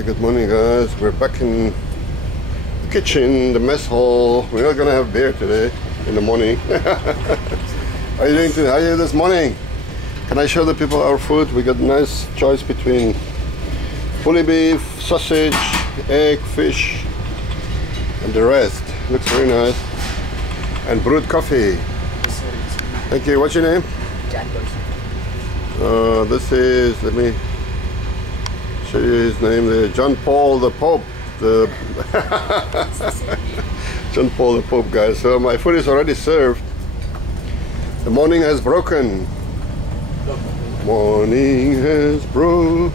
Okay, good morning guys. We're back in the kitchen, the mess hall. We're not gonna have beer today in the morning. How are you doing today? How are you this morning? Can I show the people our food? We got a nice choice between bully beef, sausage, egg, fish, and the rest. Looks very nice. And brewed coffee. Thank you. What's your name? This is, let me show you his name there, John Paul the Pope. John Paul the Pope, guys. So my food is already served. The morning has broken. Morning has broken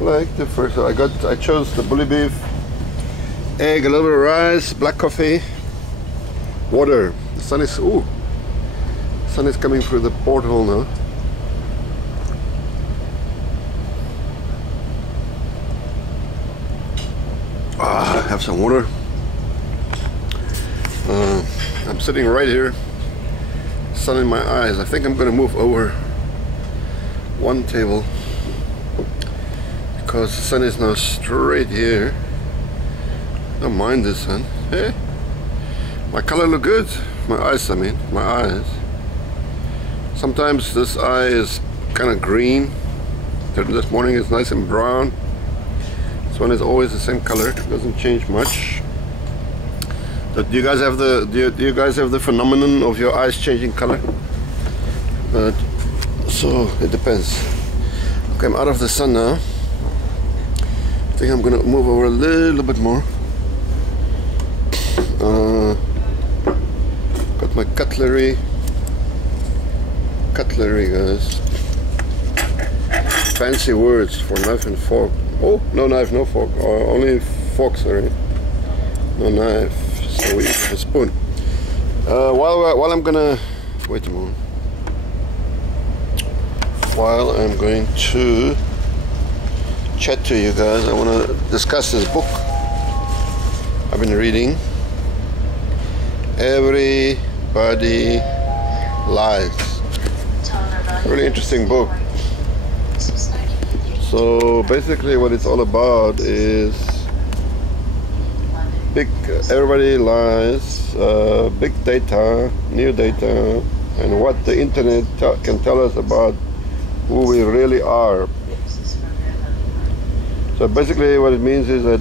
like the first. So I chose the bully beef, egg, a little bit of rice, black coffee, water. The sun is sun is coming through the porthole now. Have some water. I'm sitting right here, sun in my eyes. I think I'm gonna move over one table because the sun is now straight here. Don't mind this sun. Hey, my color look good. My eyes, I mean, my eyes. Sometimes this eye is kind of green. This morning it's nice and brown. This one is always the same color, doesn't change much. But do you guys have the phenomenon of your eyes changing color? So it depends. Okay, I'm out of the sun now. I think I'm gonna move over a little bit more. Got my cutlery, guys. Fancy words for knife and fork. Oh, no knife, no fork. Only fork, sorry. No knife. So we use a spoon. While I'm gonna wait a moment. While I'm going to chat to you guys, I want to discuss this book I've been reading. Everybody Lies. Really interesting book. So basically what it's all about is everybody lies, big data, new data, and what the internet can tell us about who we really are. So basically what it means is that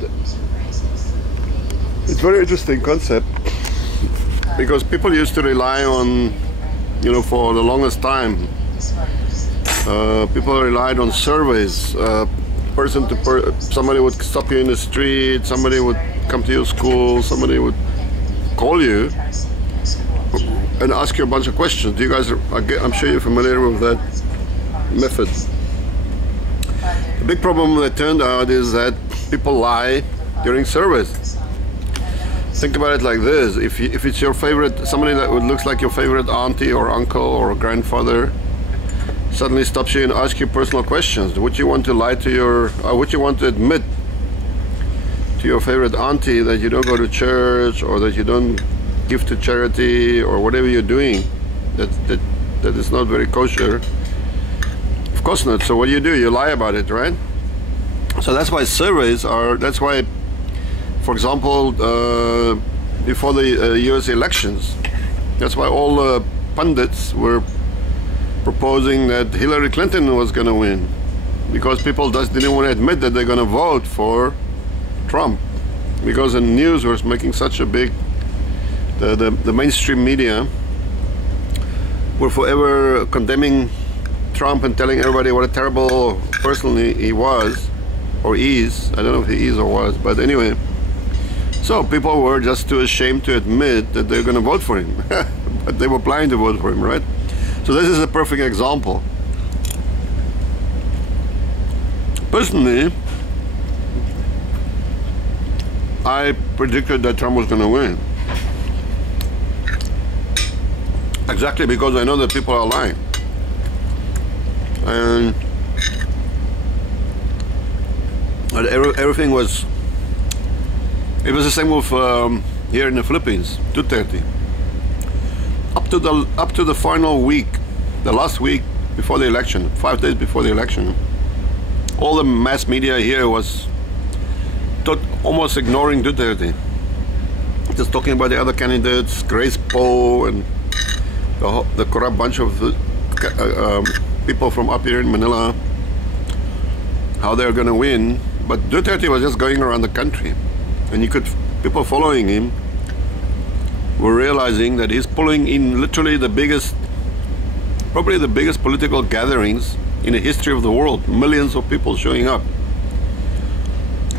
it's a very interesting concept because people used to rely on, you know, for the longest time, people relied on surveys. Person to somebody would stop you in the street, somebody would come to your school, somebody would call you and ask you a bunch of questions. Do you guys, I'm sure you're familiar with that method. The big problem that turned out is that people lie during surveys. Think about it like this: if it's your favorite, somebody that looks like your favorite auntie or uncle or grandfather suddenly stops you and asks you personal questions, would you want to lie to would you want to admit to your favorite auntie that you don't go to church or that you don't give to charity or whatever you're doing that is not very kosher? Of course not. So what do? You lie about it, right? So that's why surveys are, that's why, for example, before the US elections, that's why all the pundits were proposing that Hillary Clinton was going to win, because people just didn't want to admit that they're going to vote for Trump, because the news was making such a big, the mainstream media were forever condemning Trump and telling everybody what a terrible person he was, or is. I don't know if he is or was, but anyway. So people were just too ashamed to admit that they're going to vote for him, but they were planning to vote for him, right? So this is a perfect example. Personally, I predicted that Trump was going to win. Exactly because I know that people are lying. And everything was, it was the same with here in the Philippines, Duterte. Up to the final week, the last week before the election, 5 days before the election, all the mass media here was almost ignoring Duterte. Just talking about the other candidates, Grace Poe and the corrupt bunch of people from up here in Manila, how they're going to win. But Duterte was just going around the country, and people following him were realizing that he's pulling in literally probably the biggest political gatherings in the history of the world. Millions of people showing up.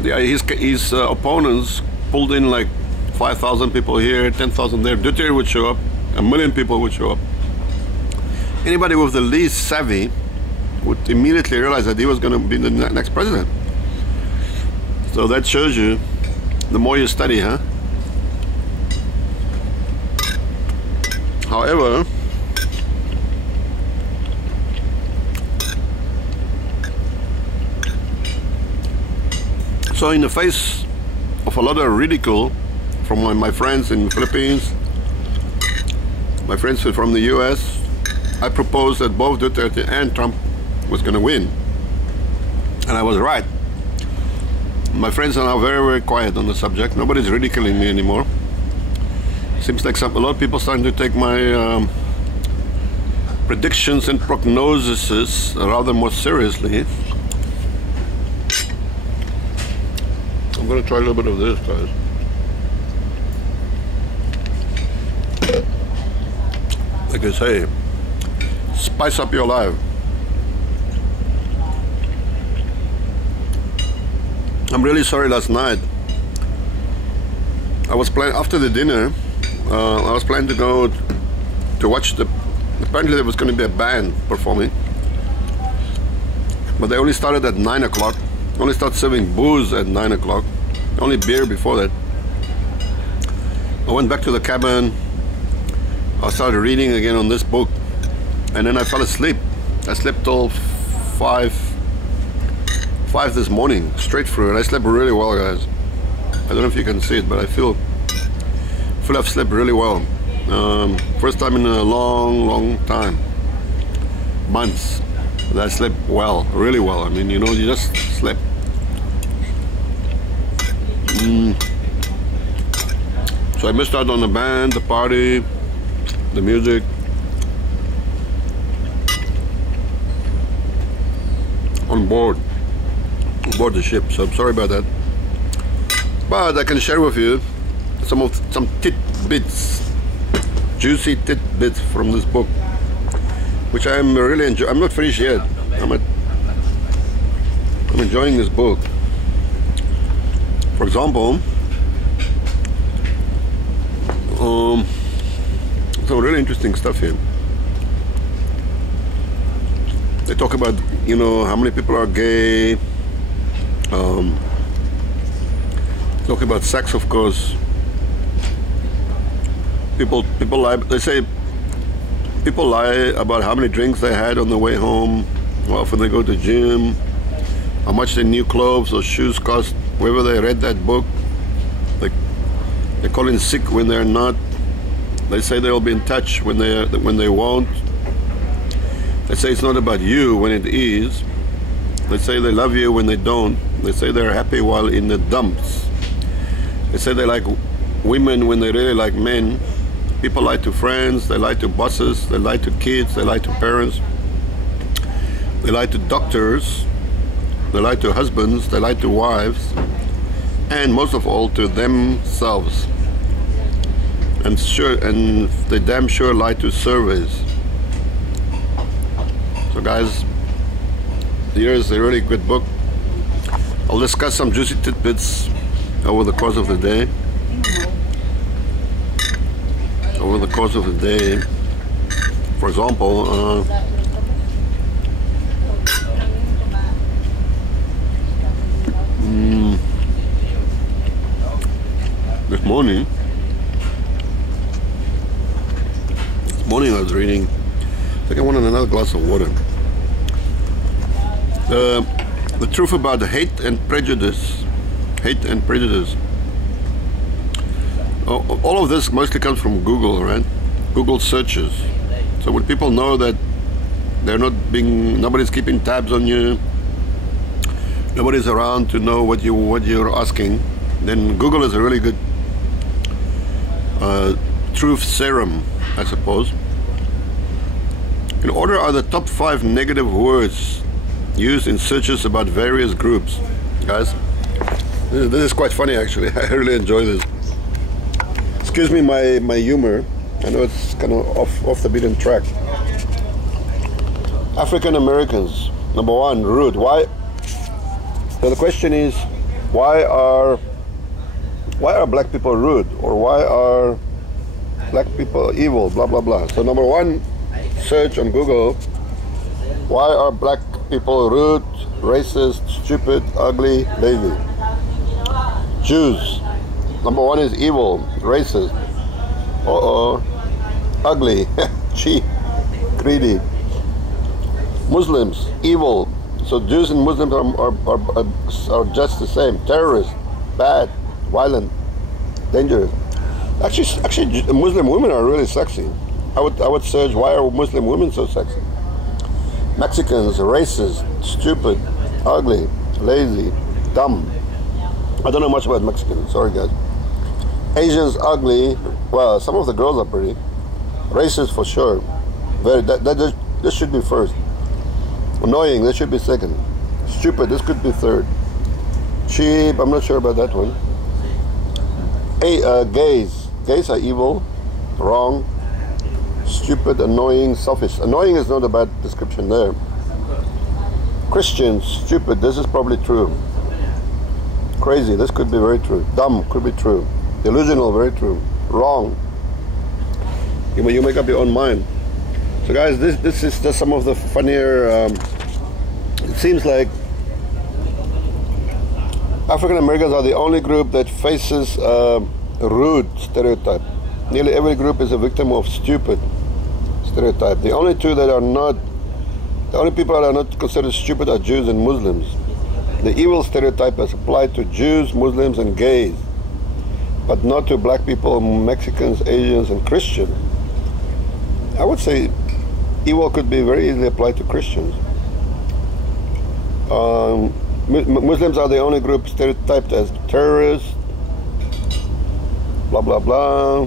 His opponents pulled in like 5,000 people here, 10,000 there. Duterte would show up, 1 million people would show up. Anybody with the least savvy would immediately realize that he was going to be the next president. So that shows you, the more you study, huh? However, so in the face of a lot of ridicule from my friends in the Philippines, my friends from the US, I proposed that both Duterte and Trump was going to win. And I was right. My friends are now very, very quiet on the subject. Nobody's ridiculing me anymore. Seems like a lot of people starting to take my predictions and prognoses rather more seriously. I'm going to try a little bit of this, guys. Like I say, spice up your life. I'm really sorry last night. I was planning, after the dinner, I was planning to go to watch apparently there was going to be a band performing. But they only started at 9 o'clock. Only started serving booze at 9 o'clock. Only beer before that. I went back to the cabin. I started reading again on this book. And then I fell asleep. I slept till 5 this morning, straight through. And I slept really well, guys. I don't know if you can see it, but I feel I've slept really well. First time in a long time. Months. That I slept well, really well. I mean, you know, you just slept. So I missed out on the band, the party, the music. On board the ship, so I'm sorry about that. But I can share with you some tidbits, juicy tidbits from this book, which I am really enjoying. I'm not finished yet. I'm enjoying this book. For example, some really interesting stuff here. They talk about, you know, how many people are gay. Talk about sex, of course. People lie. They say people lie about how many drinks they had on the way home, how often they go to the gym, how much their new clothes or shoes cost. Wherever they read that book, they call in sick when they're not. They say they'll be in touch when they won't. They say it's not about you when it is. They say they love you when they don't. They say they're happy while in the dumps. They say they like women when they really like men. People lie to friends, they lie to bosses, they lie to kids, they lie to parents. They lie to doctors, they lie to husbands, they lie to wives, and most of all to themselves. And they damn sure lie to surveys. So guys, here is a really good book. I'll discuss some juicy tidbits over the course of the day. For example, this morning I was reading. I think I wanted another glass of water. The truth about hate and prejudice. All of this mostly comes from Google, right? Google searches. So when people know that nobody's keeping tabs on you, nobody's around to know what you're asking, then Google is a really good truth serum, I suppose. In order are the top 5 negative words used in searches about various groups. Guys, this is quite funny actually. I really enjoy this. Excuse me my humor. I know it's kind of off the beaten track. African Americans, number 1, rude. Why? So the question is, why are black people rude, or why are black people evil? Blah blah blah. So number 1, search on Google. Why are black people rude, racist, stupid, ugly, lazy? Jews. Number 1 is evil, racist. Ugly, cheap, greedy. Muslims, evil. So Jews and Muslims are just the same. Terrorists, bad, violent, dangerous. Actually, Muslim women are really sexy. I would search, why are Muslim women so sexy? Mexicans, racist, stupid, ugly, lazy, dumb. I don't know much about Mexicans, sorry guys. Asians, ugly. Well, some of the girls are pretty. Racist for sure. This should be first. Annoying, this should be second. Stupid, this could be third. Cheap, I'm not sure about that one. Hey, gays. Gays are evil, wrong, stupid, annoying, selfish. Annoying is not a bad description there. Christians, stupid, this is probably true. Crazy, this could be very true. Dumb, could be true. Delusional, very true. Wrong. You make up your own mind. So guys, this is just some of the funnier, it seems like African Americans are the only group that faces a rude stereotype. Nearly every group is a victim of stupid stereotype. The only people that are not considered stupid are Jews and Muslims. The evil stereotype is applied to Jews, Muslims and gays, but not to black people, Mexicans, Asians and Christians. I would say evil could be very easily applied to Christians. Muslims are the only group stereotyped as terrorists, blah blah blah.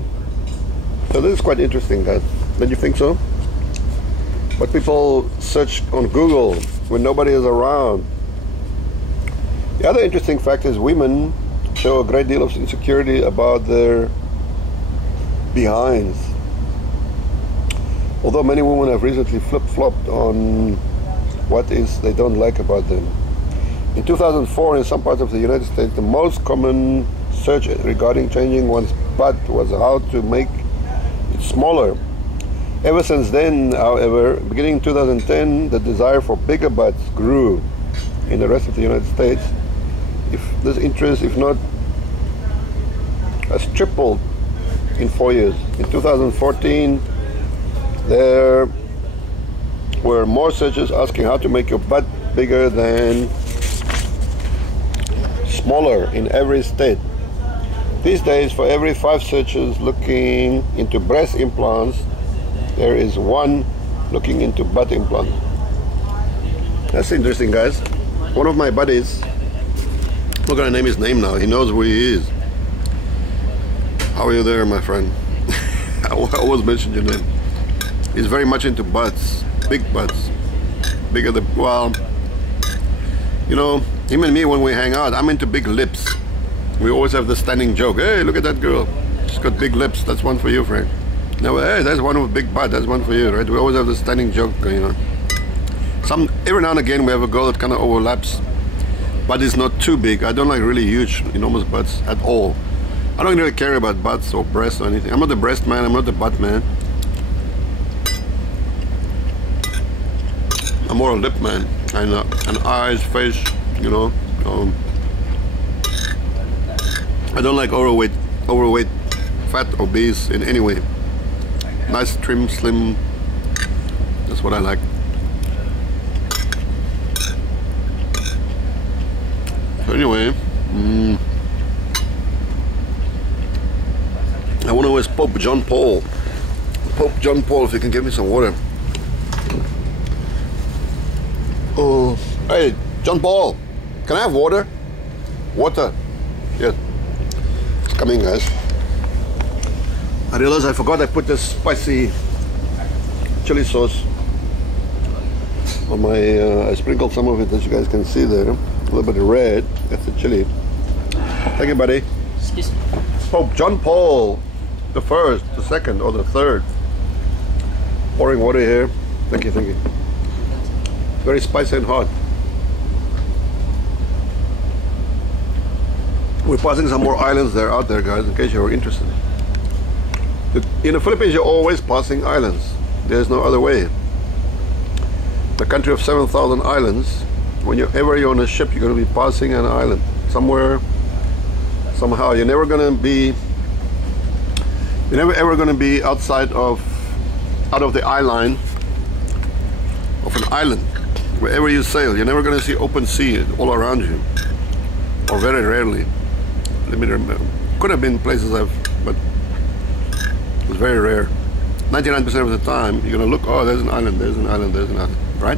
So this is quite interesting, guys. Don't you think so? But people search on Google when nobody is around. The other interesting fact is women show a great deal of insecurity about their behinds. Although many women have recently flip-flopped on what they don't like about them. In 2004, in some parts of the United States, the most common search regarding changing one's butt was how to make it smaller. Ever since then, however, beginning in 2010, the desire for bigger butts grew in the rest of the United States. If this interest, if not, has tripled in 4 years. In 2014, there were more searches asking how to make your butt bigger than smaller in every state. These days, for every 5 searches looking into breast implants, there is 1 looking into butt implants. That's interesting, guys. One of my buddies, I'm not gonna name his name now, he knows who he is. How are you there, my friend? I always mention your name. He's very much into butts, big butts, bigger than, well, you know, him and me, when we hang out, I'm into big lips. We always have the standing joke, hey, look at that girl, she's got big lips, that's one for you, Frank. Now, hey, that's one with a big butt, that's one for you, right? We always have the standing joke going on. Every now and again we have a girl that kind of overlaps, but it's not too big. I don't like really huge, enormous butts at all. I don't really care about butts or breasts or anything. I'm not the breast man, I'm not the butt man. I'm more a lip man, and eyes, face, you know. I don't like overweight, fat, obese in any way. Nice, trim, slim. That's what I like. So anyway, I want to ask Pope John Paul. Pope John Paul, if you can give me some water. Oh, hey, John Paul, Can I have water? Water. Yes. It's coming, guys. I realized I forgot I put this spicy chili sauce on my, I sprinkled some of it, as you guys can see there. A little bit of red. That's the chili. Thank you, buddy. Excuse me. Pope John Paul the first, the second, or the third. Pouring water here. Thank you, thank you. Very spicy and hot. We're passing some more islands there out there, guys, in case you were interested. In the Philippines, you're always passing islands. There's no other way. The country of 7,000 islands. Whenever you're on a ship, you're going to be passing an island somewhere, somehow. You're never ever going to be out of the eye line of an island. Wherever you sail, you're never going to see open sea all around you, or very rarely. Let me remember. Could have been places but it was very rare. 99% of the time, you're going to look, oh, there's an island, there's an island, there's an island, right?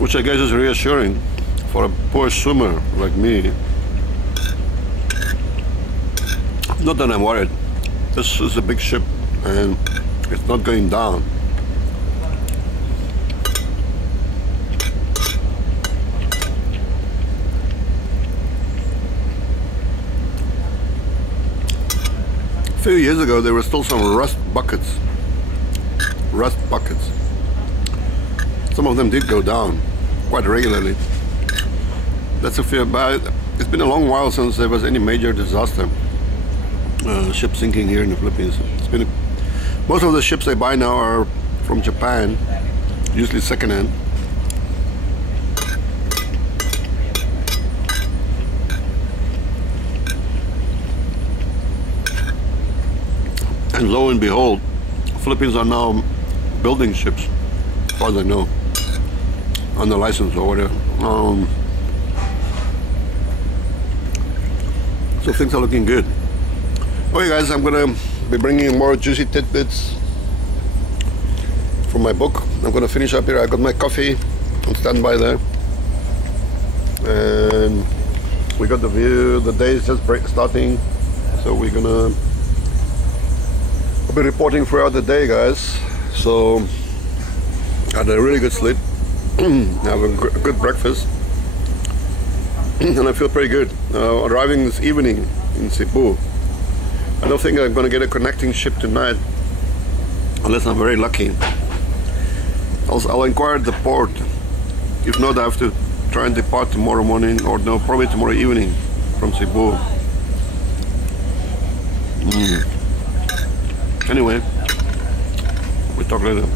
Which I guess is reassuring for a poor swimmer like me. Not that I'm worried. This is a big ship and it's not going down. A few years ago there were still some rust buckets. Some of them did go down quite regularly. That's a fear, but it's been a long while since there was any major disaster. Ship sinking here in the Philippines. Most of the ships they buy now are from Japan, usually second-hand. And lo and behold, Philippines are now building ships, as far as I know, on the license or whatever. So things are looking good. Okay guys, I'm gonna be bringing more juicy tidbits from my book. I'm gonna finish up here. I got my coffee on standby there. And we got the view, the day is just starting. So we're gonna be reporting throughout the day, guys. So I had a really good sleep. Have a good breakfast. And I feel pretty good. Arriving this evening in Cebu. I don't think I'm going to get a connecting ship tonight, unless I'm very lucky. I'll inquire at the port. If not, I have to try and depart tomorrow morning, or no, probably tomorrow evening from Cebu. Anyway, we'll talk later.